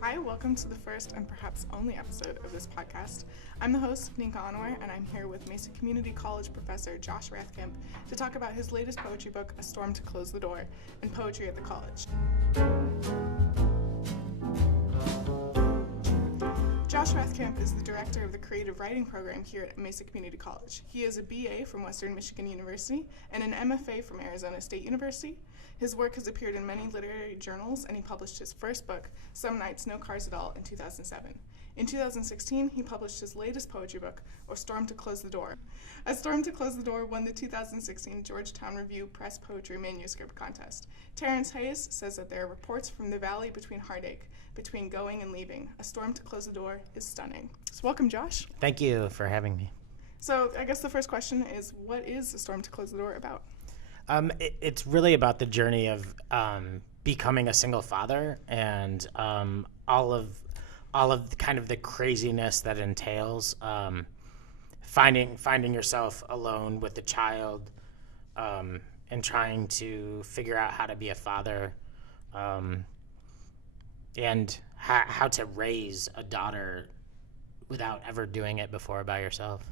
Hi, welcome to the first and perhaps only episode of this podcast. I'm the host, Nienke Onneweer, and I'm here with Mesa Community College professor Josh Rathkamp to talk about his latest poetry book, A Storm to Close the Door, and poetry at the college. Josh Rathkamp is the director of the creative writing program here at Mesa Community College. He is a BA from Western Michigan University and an MFA from Arizona State University. His work has appeared in many literary journals, and he published his first book, Some Nights No Cars at All, in 2007. In 2016, he published his latest poetry book, A Storm to Close the Door. A Storm to Close the Door won the 2016 Georgetown Review Press Poetry Manuscript Contest. Terrence Hayes says that there are reports from the valley between heartache, between going and leaving. A Storm to Close the Door is stunning. So welcome, Josh. Thank you for having me. So I guess the first question is, what is A Storm to Close the Door about? It's really about the journey of becoming a single father and all of kind of the craziness that entails finding yourself alone with a child and trying to figure out how to be a father and how to raise a daughter without ever doing it before by yourself.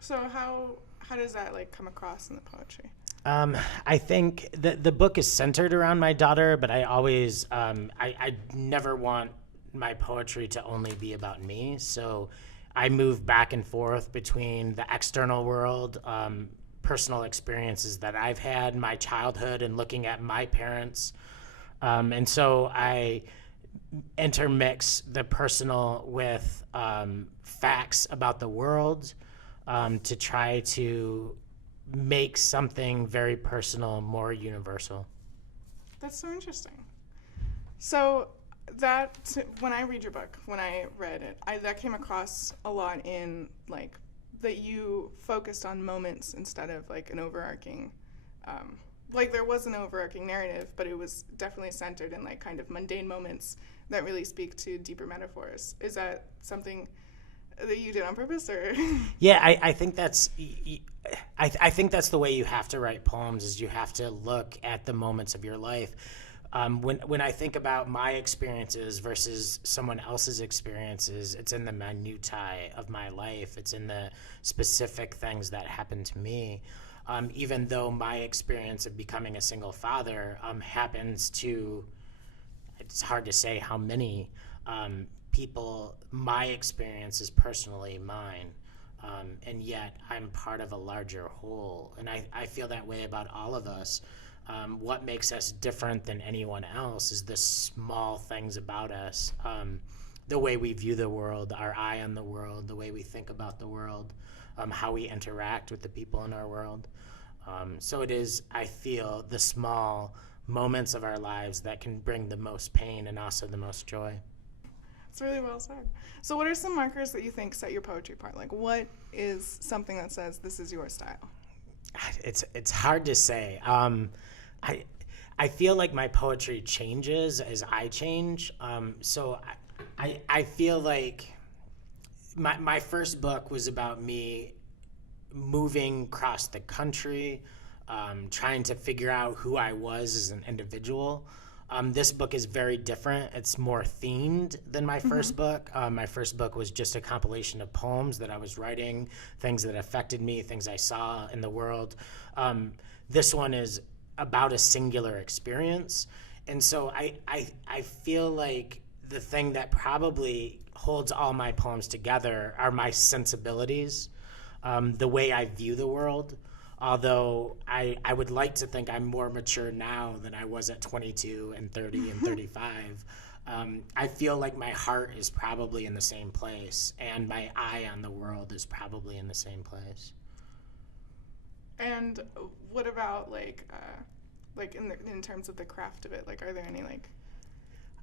So how does that come across in the poetry? I think the book is centered around my daughter, but I always, I never want my poetry to only be about me. So I move back and forth between the external world, personal experiences that I've had, my childhood, and looking at my parents. And so I intermix the personal with facts about the world to try to make something very personal more universal. That's so interesting. So that, when I read your book, when I read it, that came across a lot in that you focused on moments instead of an overarching, there was an overarching narrative, but it was definitely centered in kind of mundane moments that really speak to deeper metaphors. Is that something that you did on purpose, or? Yeah, I think that's I think that's the way you have to write poems, is you have to look at the moments of your life. When I think about my experiences versus someone else's experiences, it's in the minutiae of my life. It's in the specific things that happened to me. Even though my experience of becoming a single father happens to, it's hard to say how many people, my experience is personally mine. And yet I'm part of a larger whole. And I feel that way about all of us. What makes us different than anyone else is the small things about us, the way we view the world, our eye on the world, the way we think about the world, how we interact with the people in our world. So it is, I feel, the small moments of our lives that can bring the most pain and also the most joy. It's really well said. So what are some markers that you think set your poetry apart? What is something that says this is your style? It's hard to say. I feel like my poetry changes as I change. So I feel like my first book was about me moving across the country, trying to figure out who I was as an individual. This book is very different. It's more themed than my first book. My first book was just a compilation of poems that I was writing, things that affected me, things I saw in the world. This one is about a singular experience. And so I feel like the thing that probably holds all my poems together are my sensibilities, the way I view the world. Although I would like to think I'm more mature now than I was at 22 and 30 and 35. I feel like my heart is probably in the same place, and my eye on the world is probably in the same place. And what about in terms of the craft of it? Are there any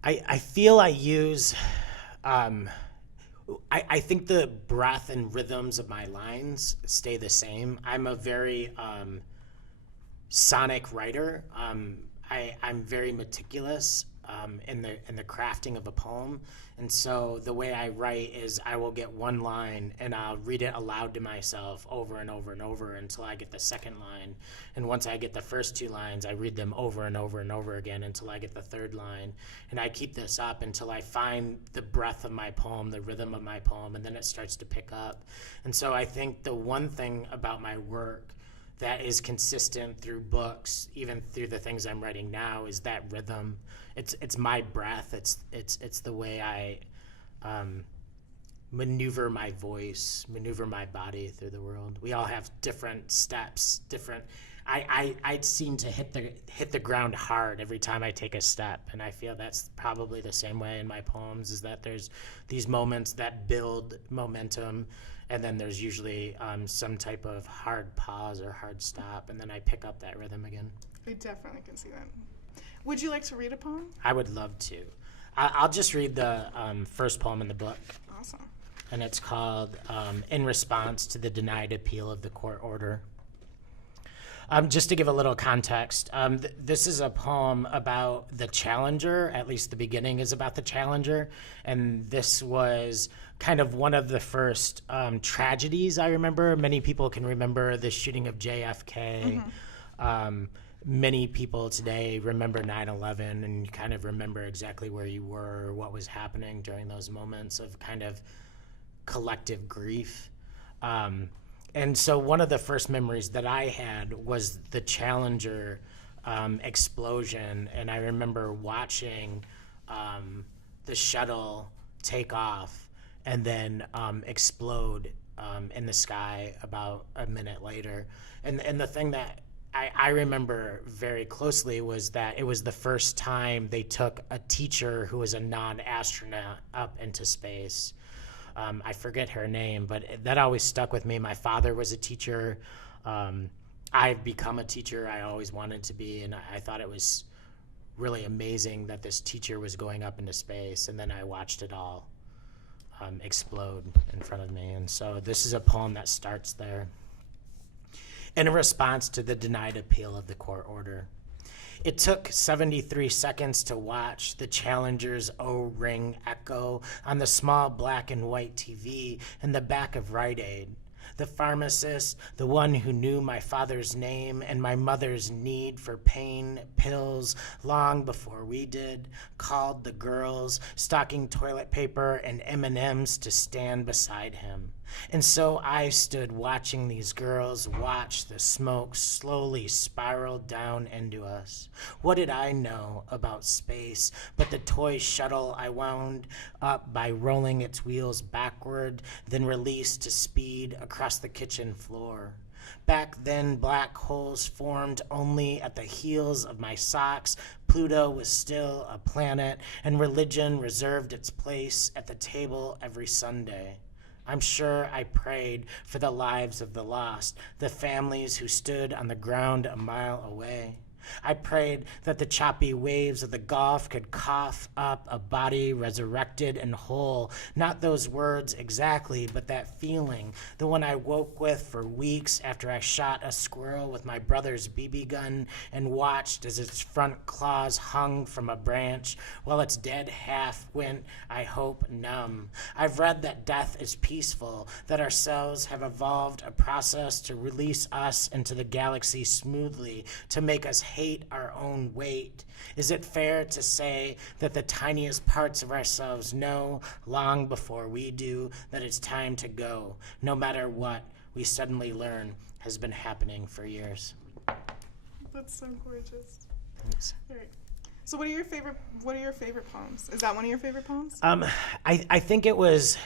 I feel I use I think the breath and rhythms of my lines stay the same. I'm a very sonic writer. I'm very meticulous. in the crafting of a poem. And so the way I write is I will get one line and I'll read it aloud to myself over and over and over until I get the second line. And once I get the first two lines, I read them over and over and over again until I get the third line. And I keep this up until I find the breath of my poem, the rhythm of my poem, and then it starts to pick up. And so I think the one thing about my work that is consistent through books, even through the things I'm writing now, is that rhythm. It's my breath. It's the way I maneuver my voice, maneuver my body through the world. We all have different steps, different. I seem to hit the ground hard every time I take a step, and I feel that's probably the same way in my poems. Is that there's these moments that build momentum, and then there's usually some type of hard pause or hard stop, and then I pick up that rhythm again. I definitely can see that. Would you like to read a poem? I would love to. I'll just read the first poem in the book. Awesome. And it's called In Response to the Denied Appeal of the Court Order. Just to give a little context, this is a poem about the Challenger. At least the beginning is about the Challenger. And this was kind of one of the first tragedies I remember. Many people can remember the shooting of JFK. Mm-hmm. Many people today remember 9/11, and you kind of remember exactly where you were, what was happening during those moments of kind of collective grief. And so one of the first memories that I had was the Challenger explosion, and I remember watching the shuttle take off and then explode in the sky about a minute later. And the thing that I remember very closely was that it was the first time they took a teacher who was a non-astronaut up into space. I forget her name, but that always stuck with me. My father was a teacher. I've become a teacher. I always wanted to be, and I thought it was really amazing that this teacher was going up into space, and then I watched it all explode in front of me. And so this is a poem that starts there. In response to the denied appeal of the court order. It took 73 seconds to watch the Challenger's O-ring echo on the small black and white TV in the back of Rite Aid. The pharmacist, the one who knew my father's name and my mother's need for pain pills long before we did, called the girls, stocking toilet paper and M&Ms to stand beside him. And so I stood watching these girls watch the smoke slowly spiral down into us. What did I know about space but the toy shuttle I wound up by rolling its wheels backward, then released to speed across the kitchen floor? Back then, black holes formed only at the heels of my socks. Pluto was still a planet, and religion reserved its place at the table every Sunday. I'm sure I prayed for the lives of the lost, the families who stood on the ground a mile away. I prayed that the choppy waves of the Gulf could cough up a body resurrected and whole. Not those words exactly, but that feeling, the one I woke with for weeks after I shot a squirrel with my brother's BB gun and watched as its front claws hung from a branch while its dead half went, I hope, numb. I've read that death is peaceful, that our cells have evolved a process to release us into the galaxy smoothly, to make us hate our own weight. Is it fair to say that the tiniest parts of ourselves know, long before we do, that it's time to go, no matter what we suddenly learn has been happening for years? That's so gorgeous. Thanks. All right. So what are your favorite poems? Is that one of your favorite poems? I think it was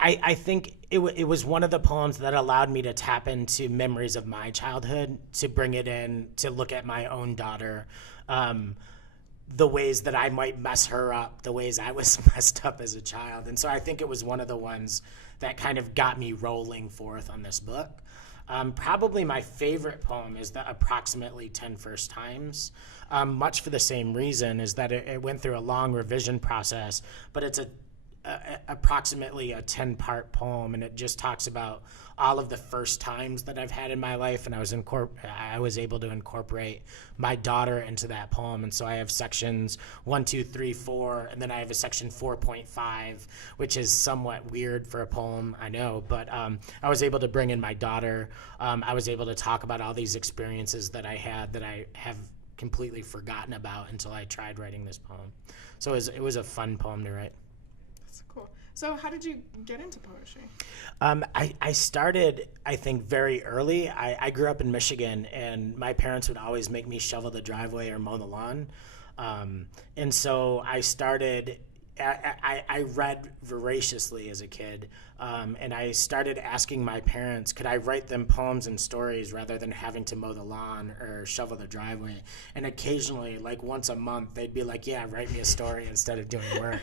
I think it was one of the poems that allowed me to tap into memories of my childhood, to bring it in, to look at my own daughter, the ways that I might mess her up, the ways I was messed up as a child. And so I think it was one of the ones that kind of got me rolling forth on this book. Probably my favorite poem is the approximately 10 first times, much for the same reason, is that it went through a long revision process, but approximately a 10-part poem, and it just talks about all of the first times that I've had in my life, and I was able to incorporate my daughter into that poem. And so I have sections 1, 2, 3, 4, and then I have a section 4.5, which is somewhat weird for a poem, I know, but I was able to bring in my daughter. I was able to talk about all these experiences that I had that I have completely forgotten about until I tried writing this poem. So it was a fun poem to write. That's cool. So how did you get into poetry? I started, I think, very early. I grew up in Michigan, and my parents would always make me shovel the driveway or mow the lawn. And so I started, I read voraciously as a kid, and I started asking my parents, could I write them poems and stories rather than having to mow the lawn or shovel the driveway? And occasionally, like once a month, they'd be like, yeah, write me a story instead of doing work.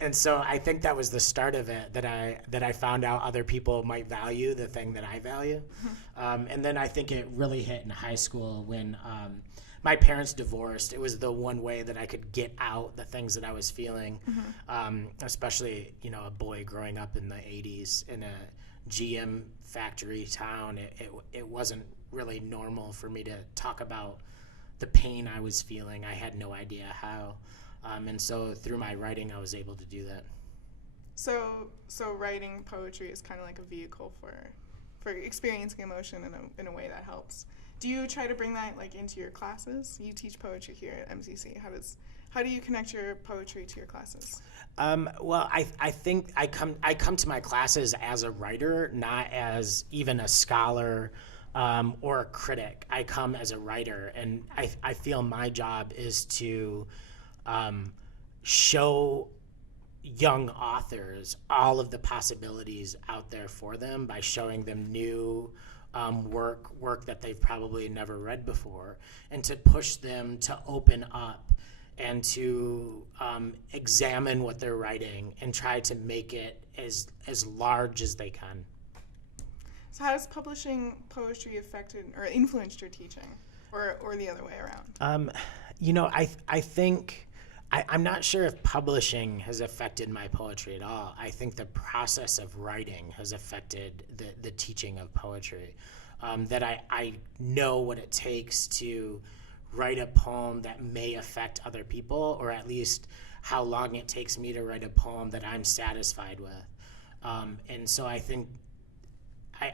And so I think that was the start of it, that I found out other people might value the thing that I value. And then I think it really hit in high school when my parents divorced. It was the one way that I could get out the things that I was feeling, especially, a boy growing up in the 80s in a GM factory town. It wasn't really normal for me to talk about the pain I was feeling. I had no idea how. And so through my writing, I was able to do that. So writing poetry is kind of like a vehicle for experiencing emotion in a way that helps. Do you try to bring that like into your classes? You teach poetry here at MCC. How do you connect your poetry to your classes? Well, I think I come to my classes as a writer, not as even a scholar or a critic. I come as a writer, and I feel my job is to show young authors all of the possibilities out there for them by showing them new work that they've probably never read before, and to push them to open up and to examine what they're writing and try to make it as large as they can. So how has publishing poetry affected or influenced your teaching, or the other way around? I think I'm not sure if publishing has affected my poetry at all. I think the process of writing has affected the teaching of poetry. That I know what it takes to write a poem that may affect other people, or at least how long it takes me to write a poem that I'm satisfied with. And so I think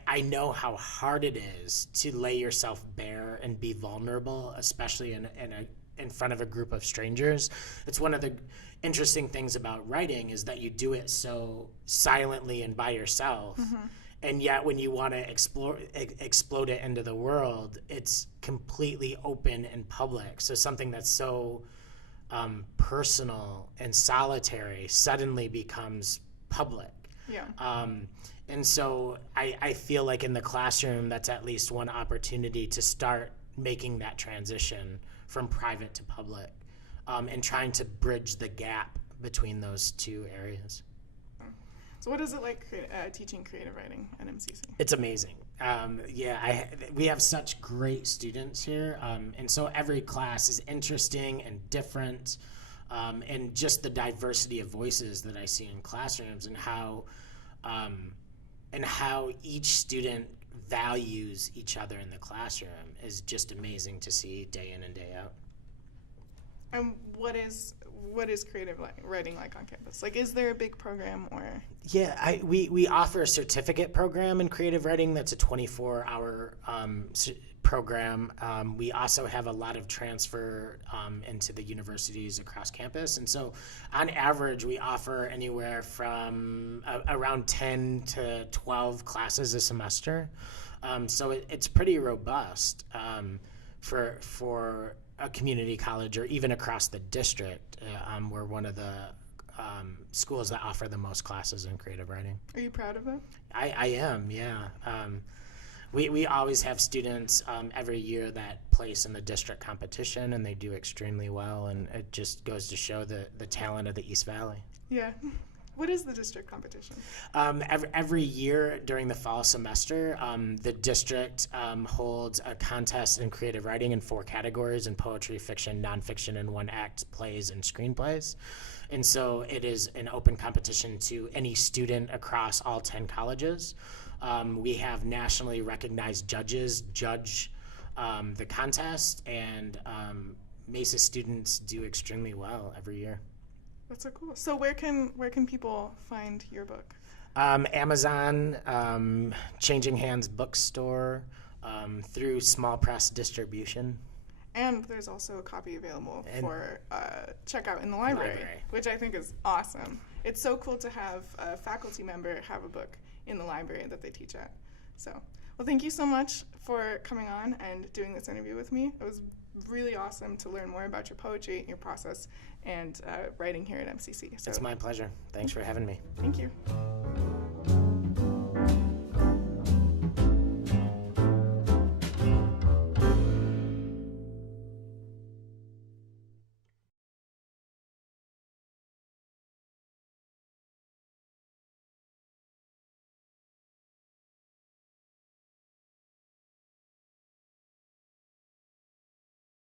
I know how hard it is to lay yourself bare and be vulnerable, especially in front of a group of strangers. It's one of the interesting things about writing is that you do it so silently and by yourself. And yet when you want to explode it into the world, it's completely open and public. So something that's so personal and solitary suddenly becomes public. Yeah. And so I feel like in the classroom, that's at least one opportunity to start making that transition from private to public, and trying to bridge the gap between those two areas. So what is it like teaching creative writing at MCC? It's amazing. We have such great students here, and so every class is interesting and different, and just the diversity of voices that I see in classrooms, and how each student values each other in the classroom is just amazing to see day in and day out. And what is creative writing like on campus? Like, is there a big program or? Yeah, we offer a certificate program in creative writing that's a 24-hour program. We also have a lot of transfer into the universities across campus. And so on average, we offer anywhere from around 10 to 12 classes a semester. So it's pretty robust for a community college, or even across the district. We're one of the schools that offer the most classes in creative writing. Are you proud of that? I am, yeah. We always have students every year that place in the district competition, and they do extremely well, and it just goes to show the talent of the East Valley. Yeah. What is the district competition? Every year during the fall semester, the district holds a contest in creative writing in 4 categories: in poetry, fiction, nonfiction, and 1-act plays and screenplays. And so it is an open competition to any student across all 10 colleges. We have nationally recognized judges judge the contest, and Mesa students do extremely well every year. That's so cool. So where can people find your book? Amazon, Changing Hands bookstore, through small press distribution. And there's also a copy available for checkout in the library, which I think is awesome. It's so cool to have a faculty member have a book in the library that they teach at. So, well, thank you so much for coming on and doing this interview with me. It was really awesome to learn more about your poetry, your process, and writing here at MCC. So, it's my pleasure. Thanks for having me. Thank you.